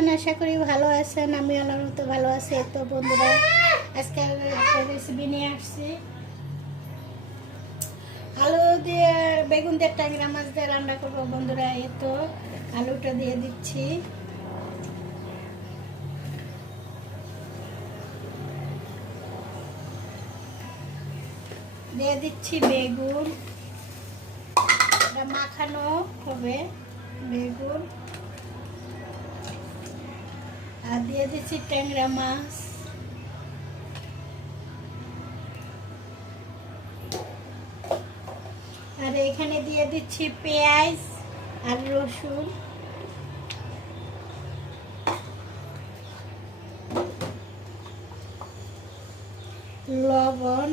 আছেন? আশা করি ভালো আছেন। আমি আল্লাহর মতো ভালো আছি। তো বন্ধুরা, আজকে একটা রেসিপি নিয়ে আসছি। আলু দিয়ে বেগুন দিয়ে ট্যাংরা মাছ দিয়ে রান্না করবো বন্ধুরা। এই তো আলুটা দিয়ে দিচ্ছি, দিয়ে দিচ্ছি বেগুন, এটা মাখানো হবে বেগুন, আর দিয়ে দিচ্ছি ট্যাংরা মাছ, আর এখানে দিয়ে দিচ্ছি পেঁয়াজ আর রসুন, লবণ,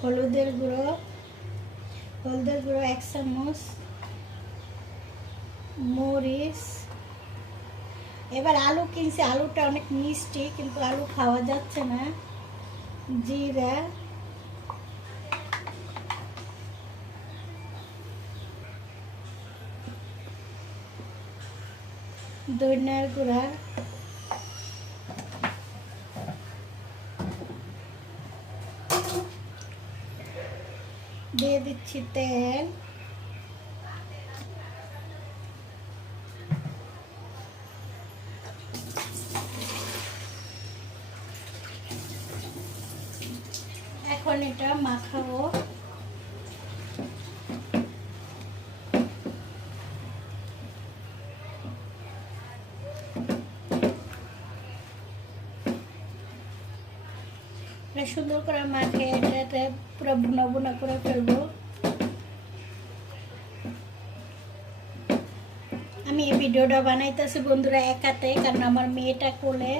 হলুদের গুঁড়ো 1 চামচ, মরিচ। এবার আলু কিনছি, আলুটা অনেক মিষ্টি কিন্তু আলু খাওয়া যাচ্ছে না। জিরা, ধনিয়ার গুঁড়া, দিয়ে দিচ্ছি তেল, এখন এটা মাখাবো। সুন্দর করে মাখে এটাতে পুরো ভুনা ভুনা করে ফেলবো। আমি এই ভিডিওটা বানাইতেছি বন্ধুরা একাতে, কারণ আমার মেয়েটা কোলে।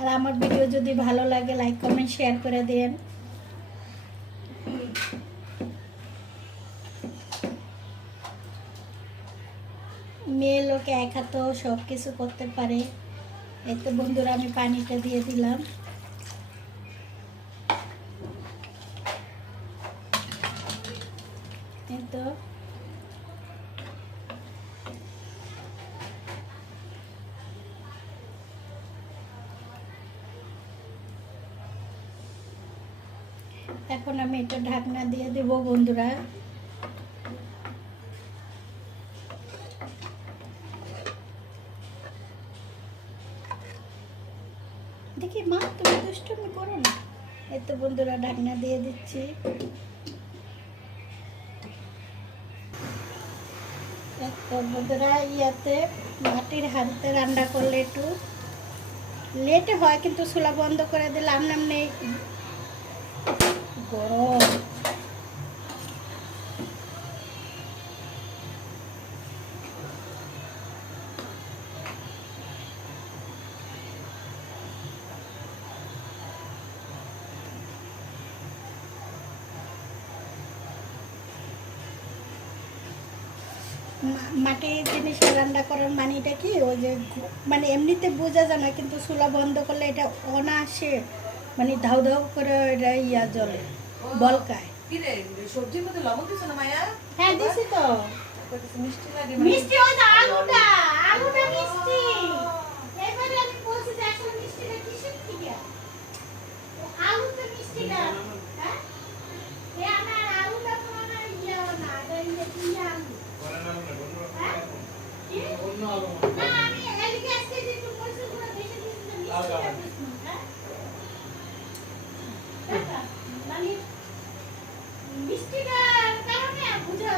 আর আমার ভিডিও যদি ভালো লাগে লাইক কমেন্ট শেয়ার করে দেন। মেয়ে লোকে একা তো সব কিছু করতে পারে। এই তো বন্ধুরা আমি পানিটা দিয়ে দিলাম। এই তো এখন আমি এটা ঢাকনা দিয়ে দেব বন্ধুরা। দেখি মা, তুমি দুষ্টুমি করো না। এই তো বন্ধুরা ঢাকনা দিয়ে দিচ্ছি। তো বন্ধুরা ইয়াতে মাটির হাঁড়িতে রান্না করলে একটু লেটে হয়, কিন্তু চুলা বন্ধ করে দিলাম নামনে গরম। মাটির জিনিস রান্না করার মানেটা কি, ওই যে মানে এমনিতে বোঝা যায় না, কিন্তু চুলা বন্ধ করলে এটা অনায়াসে মানে ধাউ ধাউ করে এটা ইয়া জ্বলে, বলকায়। সবজির মধ্যে লবণ দিছো না মায়া? হ্যাঁ দিছি তো। মিষ্টি লাগে মিষ্টি ওই যে আলুটা, আলুটা মিষ্টি। এবারে আমি বলছি যে আসলে মিষ্টিটা কিসের থেকে? আলুটা মিষ্টিটা, হ্যাঁ? আমার আলুটা তো না ইয়া না, এটা কি আলু? হ্যাঁ? কি? না আমি এদিকে আসতে যে একটু মরিচের গুঁড়া বেশি দিয়েছি, মিষ্টিটা দিছি, হ্যাঁ? দেখা, মানে মিষ্টিটার কারণে বুঝা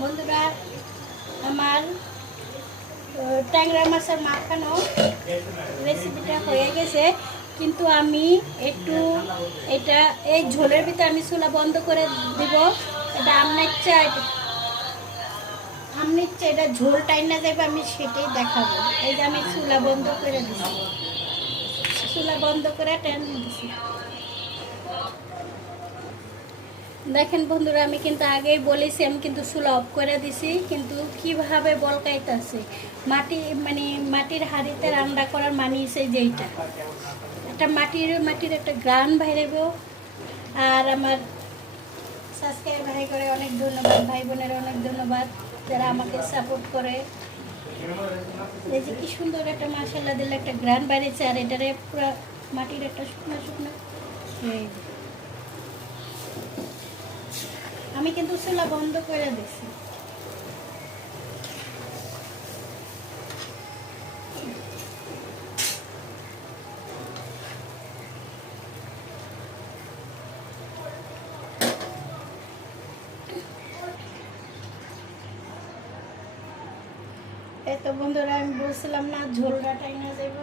বন্ধুরা আমার ট্যাংরা মাছের মাখানো রেসিপিটা হয়ে গেছে, কিন্তু আমি একটু এটা এই ঝোলের ভিতরে আমি চুলা বন্ধ করে দিব। এটা আমনের চা এটা ঝোল টাইনা যাবে, আমি সেটাই দেখাবো। এই যে আমি চুলা বন্ধ করে দিছি, চুলা বন্ধ করে টাইম দিছি। দেখেন বন্ধুরা, আমি কিন্তু আগেই বলেছি আমি কিন্তু চুলা অফ করে দিছি, কিন্তু কিভাবে বলকাইতেছে মাটির হাঁড়িতে রান্না করার মানিয়েছে যেইটা একটা মাটির একটা গ্রান বাইরেব। আর আমার সাবস্ক্রাইব ভাই করে অনেক ধন্যবাদ, ভাই বোনের অনেক ধন্যবাদ যারা আমাকে সাপোর্ট করে। এই যে কি সুন্দর একটা মাশাআল্লাহ দিলে একটা গ্রান বাইরেছে, আর এটারে পুরো মাটির একটা শুকনো শুকনো। আমি কিন্তু চুলা বন্ধ করে দিছি। এই তো বন্ধুরা, আমি বলছিলাম না ঝোলটা টাইনা যাইব,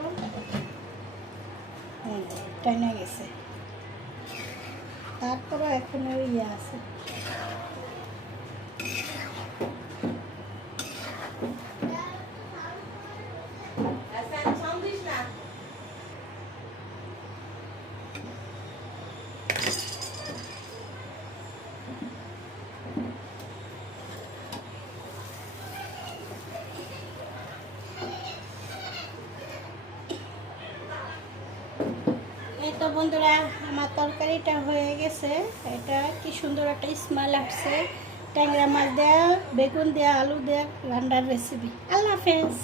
টাইনা গেছে, তারপরে এখনো ইয়ে আছে। এই তো বন্ধুরা, আমার তরকারিটা হয়ে গেছে। এটা কি সুন্দর একটা স্মেল আসছে, ট্যাংরা মাছ দেয়া, বেগুন দেয়া, আলু দেয়া রান্নার রেসিপি। আল্লাহ হাফেজ।